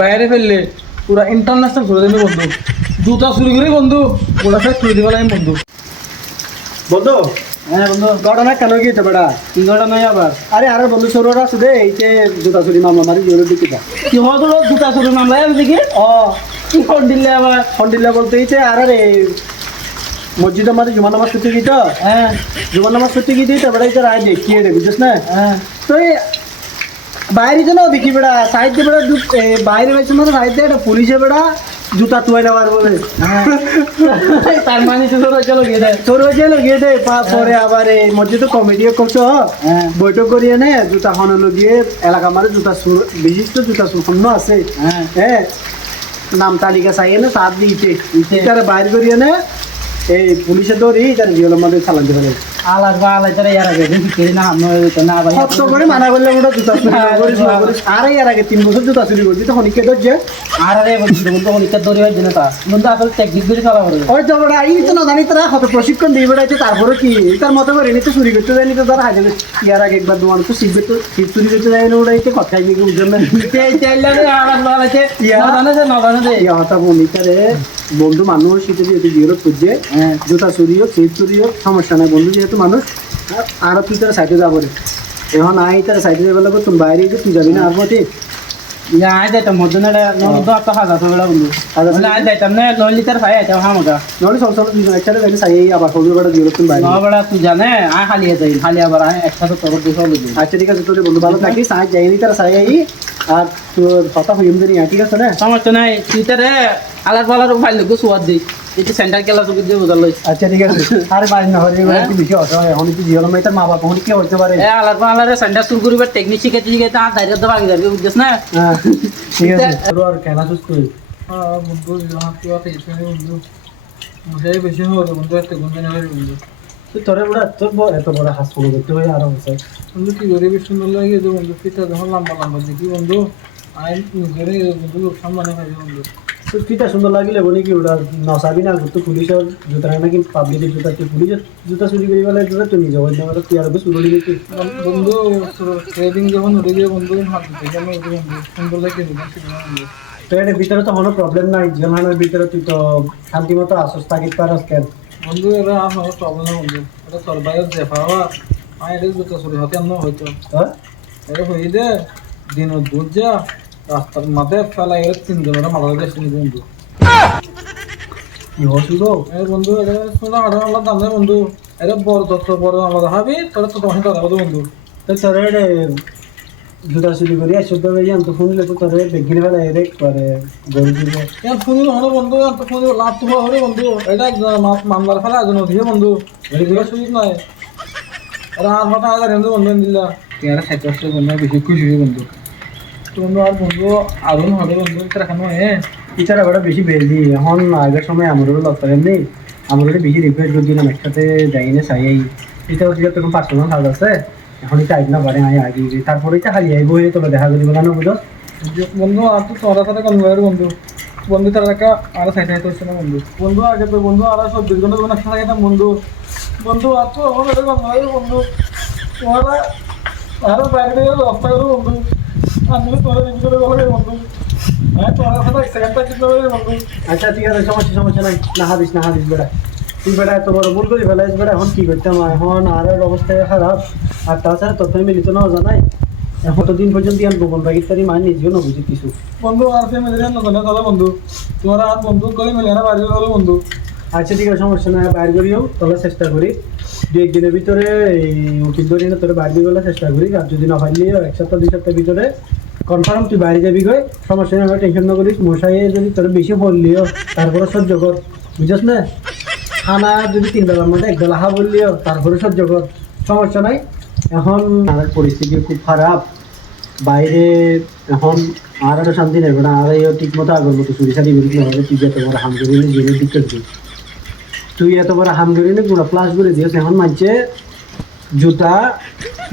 বাইরে ফেললে পুরা ইন্টারন্যাশনাল করে দেবে বন্ধু। জুতা চুরি করে বন্ধু। ওরা সব তুলে দিবে আমি বন্ধু। বন্ধু? হ্যাঁ বন্ধু। ঘটনা কেন গিয়েছে বেটা? কি ঘটনা নাই আবার? আরে আরে বন্ধু সরোর আছে দে। এই যে জুতা চুরি মামলা মারি জোরের দিকে কি হতো জুতা চুরি মামলা আমি দেখি ও কি ফোন দিলে আবার? ফন্ডিল্লা বলতে এই যে আরে রে। মসজিদে মাঝে জুমা নামাজ করতে গিয়ে তো? হ্যাঁ। জুমা নামাজ করতে গিয়ে তো বেটা এই যে রায় দেখিয়ে রে বুঝছিস না? হ্যাঁ। তো বাইরে যেন দেখি বেড়া সাইড দিয়ে বেড়া বাইরে বেছে মানে সাইড দিয়ে একটা পুলিশে বেড়া জুতা তুয়াই নেওয়ার বলে। তার মানে তো তোর চলো গিয়ে দেয়। তোর ওই যে লাগিয়ে দে পা- পরে আবার এই মসজিদে কমিটি করছ হ্যাঁ। বৈঠক করিয়ে নে জুতা হন গিয়ে এলাকা মানে জুতা সুর বিশিষ্ট জুতা সুখন্ন আছে। হ্যাঁ। হ্যাঁ। নাম তালিকা চাইয়ে না সাত দিয়েছে। ইতারে বাইর করিয়ে নে এই পুলিশে ধরি ইতারে জিওল আমাদের চালান দিতে আলার বা আলাই তারা ইয়ার আগে দেখি করি না আমরা তো না আবার কত করে মানা করলে ওটা জুতা চুরি হ্যাঁ, করিস না করিস আর এর আগে তিন বছর জুতা চুরি করবি তখন কে ধরছে আর আরে বন্ধু বন্ধু অনেকটা দৌড়ি হয় না তা বন্ধু আসলে টেকনিক করে চালা পারবে ওই তো বেটা এই তো না জানি তারা কত প্রশিক্ষণ দিয়ে বেড়াইছে তারপরে কি তার মতো করে নিতে চুরি করতে যায়নি তো তারা হাজার ইয়ার আগে একবার দোকান তো শিখবে তো শিখ চুরি করতে যায় না ওটা কথাই নাকি বুঝলেন না এই চাইলে আলার বা আলাইছে ইয়া। যে নদানে দে ইয়া হতা বন্ধুটারে বন্ধু মানুষ শীতে যেহেতু বিরোধ করছে হ্যাঁ। জুতা চুরি হোক সিট চুরি হোক সমস্যা নাই। বন্ধু যেহেতু মানুষ আর তুই তারা সাইডে যাব রে। এখন আই তারা সাইডে যাবে লাগবে তুমি বাইরে গিয়ে তুই যাবি না আর মতে আই যাইতাম মধ্যে নদ তো হাজার তো বেড়া বন্ধু। হাজার আই যাইতাম না নয় লিটার ফাই আইতাম হামগা নলে সব সব দুজন একসাথে বাইরে সাই আবার সবজি বেড়া বিরোধ তুমি বাইরে। ন বেড়া তুই জানে আই যাই আবার আই একসাথে তোর দিকে হলো দিই আচ্ছা ঠিক আছে তোর বন্ধু ভালো থাকিস আজ যাইনি তারা সাই আই আর তোর কথা হইম জানি ঠিক আছে না? সমস্যা নাই তুইটারে আলার পালার ফাইল লোক সুয়াদ দিই। এটা সেন্টার কেলা সুবিধা দিয়ে বোঝাল লইছে। আচ্ছা ঠিক আছে। আরে বাইরে না হলে হ্যাঁ? একটু বেশি হতে এখন একটু জিওল মাই তার মা বাবা হলে কি হতে পারে? এ আলার পালারে সেন্টার শুরু করিবার টেকনিক শিখাইতে শিখাইতে আর দাঁড়িয়ে তো বাকি যাবে বুঝছিস না? হ্যাঁ ঠিক আছে। তোর আর কেনা সুস্থ হই বন্ধু এখানে বন্ধু। মশাই বেশি হবে বন্ধু একটা গুঞ্জে নেবে বন্ধু। তুই তোরে বড় তোর এত বড় হাসপাতাল করতে হয় আরও হচ্ছে বন্ধু কি করে বেশ সুন্দর লাগে যে বন্ধু পিতা যখন লম্বা লম্বা দেখি বন্ধু আই নিজেরে বন্ধু লোক খাই বন্ধু। সুন্দর লাগিলে বলি কি ওটা নসাবি না তো পুলিশের জুতা নাকি পাবলিকের জুতা তুই পুলিশের জুতা চুরি করি বলে জুতা তুই নিজে হইতে পারে তুই আর বেশ উড়ি দিবি বন্ধু ট্রেডিং যখন উঠে গিয়ে বন্ধু হাত দিতে কেন বন্ধু সুন্দর লাগে বন্ধু তো এর ভিতরে তো কোনো প্রবলেম নাই জীবনের ভিতরে তুই তো শান্তি মতো আসস থাকিত পারস কেন? বন্ধু এরা আমার প্রবলেম না বন্ধু। এটা সরবাইয়ের জেফা হওয়া আয় এটা জুতা চুরি হতে আমরা হয়তো। হ্যাঁ এটা হয়ে দে দিন দুধ যা রাস্তার মাথায় ফেলা এর তিনজনের মাথা দেখছি বন্ধু? কি হসুদ এই বন্ধু এটা শোনা আড়া আল্লাহ দাম নেই বন্ধু। এটা বড় তত বড় আলাদা হাবি তোর তো তোমার দাদা বন্ধু। বন্ধু তো তোর এর জুতা চুরি করি আর শুদ্ধ হয়ে যান তো শুনলে তো তোর বেগিনে ফেলা এরে করে গরু দিবে ইয়ার ফোন হলো বন্ধু আর তো লাভ তো হবে বন্ধু। এটা মা- মামলার ফেলা একজন অধিকে বন্ধু। এদিকে সুযোগ নাই। এটা আর হঠাৎ হাজার বন্ধু বন্ধু দিলা। ইয়ারা সাইট বন্ধু বেশি খুশি হয়ে বন্ধু। তো বন্ধু আর বন্ধু আরুন হবে বন্ধু কেন হ্যাঁ এছাড়া ওটা বেশি বেশি এখন আগের সময় আমারও লস করেন নেই আমারও বেশি রিকোয়েস্ট করে দিলাম একসাথে যাই না চাই এটা হচ্ছে তখন পাঁচশো কাজ আছে। এখন এটা আইব না পারে আমি আগে। তারপরে এটা হারিয়ে আইব হয়ে তোলা দেখা করি বলা না বুঝো? বন্ধু আর তো তোরা সাথে কোন বন্ধু। বন্ধু তারা একটা আর সাইড হাইতে হচ্ছে না বন্ধু। বন্ধু আগে তো বন্ধু আর সব দুর্গন্ধ তোমার একসাথে গেতাম বন্ধু। বন্ধু আর তো আমার এরকম হয় বন্ধু। তোমরা আরও বাইরে গেলে রাস্তা করো বন্ধু। আমি তোরা দিন করে বলে বন্ধু। হ্যাঁ তোরা সাথে এক সেকেন্ডটা কিন্তু বন্ধু। আচ্ছা ঠিক আছে সমস্যা সমস্যা নাই। না হাদিস না হাদিস বেড়া তুই বেড়া এত বড় ভুল করি ফেলাইস বেড়া এখন কি করতাম এখন আর অবস্থা খারাপ। আর তাছাড়া তথ্য মিলিত না জানাই তো দিন পর্যন্ত আমি গোপন পাকিস্তানি তারি মান নিজেও না বুঝি কিছু। বন্ধু আর সে মেলে না তাহলে বন্ধু? তোমরা আর বন্ধু করে মিলে না বাইরে হলো বন্ধু? আচ্ছা ঠিক আছে সমস্যা নাই বাইর করিও তোলা চেষ্টা করি। দু একদিনের ভিতরে এই উকিল ধরে না তোরা বাইরে গেলে চেষ্টা করি আর যদি না পারলিও এক সপ্তাহ দুই সপ্তাহের ভিতরে। কনফার্ম তুই বাইরে যাবি গই সমস্যা নেই টেনশন না করিস। মশাই যদি তোর বেশি পড়লিও তারপরে সহ্য কর। বুঝছ না? খানা যদি তিন বেলার মধ্যে এক বেলা হা বললিও তারপরে সহ্য কর সমস্যা নাই। এখন আমার পরিস্থিতি খুব খারাপ। বাইরে এখন আর একটা শান্তি নেবে না আর এই ঠিক মতো আগের মতো চুরি সারি বেরিয়ে হবে তুই এত বড় হাম করি জেনে দিক্কত দিই তুই এত বড় হাম করি পুরো প্লাস করে দিয়েছে এখন মানছে জুতা,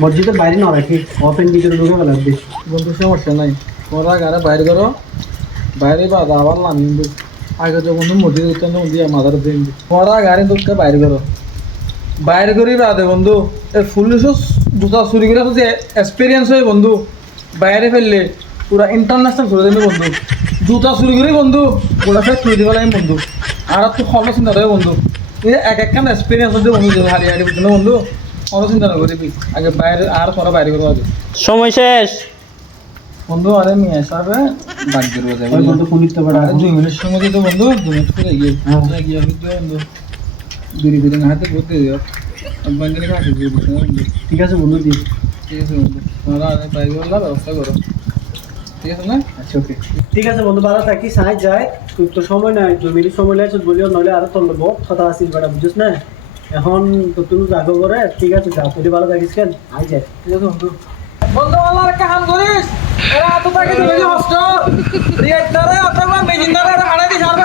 মসজিদের বাইরে না রাখি ওপেন দিকে ঢুকে ফেলার দিস বন্ধু, সমস্যা নাই। তোমরা গাড়ি বাইরে করো। বাইরে বাদ আবার লামিন আগে তো বন্ধু মসজিদ উত্তর দিয়ে মাদার দিন তোমরা গাড়ি ঢুকতে বাইরে করো বাইরে করি বাদে বন্ধু এই ফুল জুতা চুরি করে যে এক্সপিরিয়েন্স হয় বন্ধু বাইরে ফেললে পুরা ইন্টারন্যাশনাল করে দেবে বন্ধু জুতা চুরি করে বন্ধু গোটা ফের তুই দিবে আমি বন্ধু আর তো খরচ চিন্তা করে বন্ধু এই এক একখান এক্সপিরিয়েন্স হচ্ছে বন্ধু হারি হারি বুঝলো বন্ধু অন্য চিন্তা না করবি আগে বাইরে আর তোরা বাইরে করব আগে সময় শেষ। বন্ধু আরে নিয়ে আসাবে যাবে ওই বন্ধু ফোন দিতে পারে দুই মিনিট সময় দিতে বন্ধু দুই মিনিট করে গিয়ে হ্যাঁ। গিয়ে আমি দিও বন্ধু। দুরি দুরি না হাতে ঘুরতে দিও। বন্ধু। দিয়ে ঠিক আছে বন্ধু দি ঠিক আছে বন্ধু। তোমরা আগে বাইরে করলা ব্যবস্থা করো। ঠিক আছে না? আচ্ছা ওকে। ঠিক আছে বন্ধু ভালো থাকি সাহায যায় তুই তো সময় নাই দুই মিনিট সময় লাগছে বলিও নইলে আরও তোর বহুত কথা আসিল বেটা বুঝিস না? এখন তো তুমি জাগো করে ঠিক আছে যা তুই ভালো থাকিস কেন? আই যায় ঠিক আছে বন্ধু। বন্ধু আল্লাহর একটা হাম করিস? এরা এত টাকা দিবে যে হস্ত। রিয়েক্টারে অথবা মেজিন্দারে হাড়ে দিস আর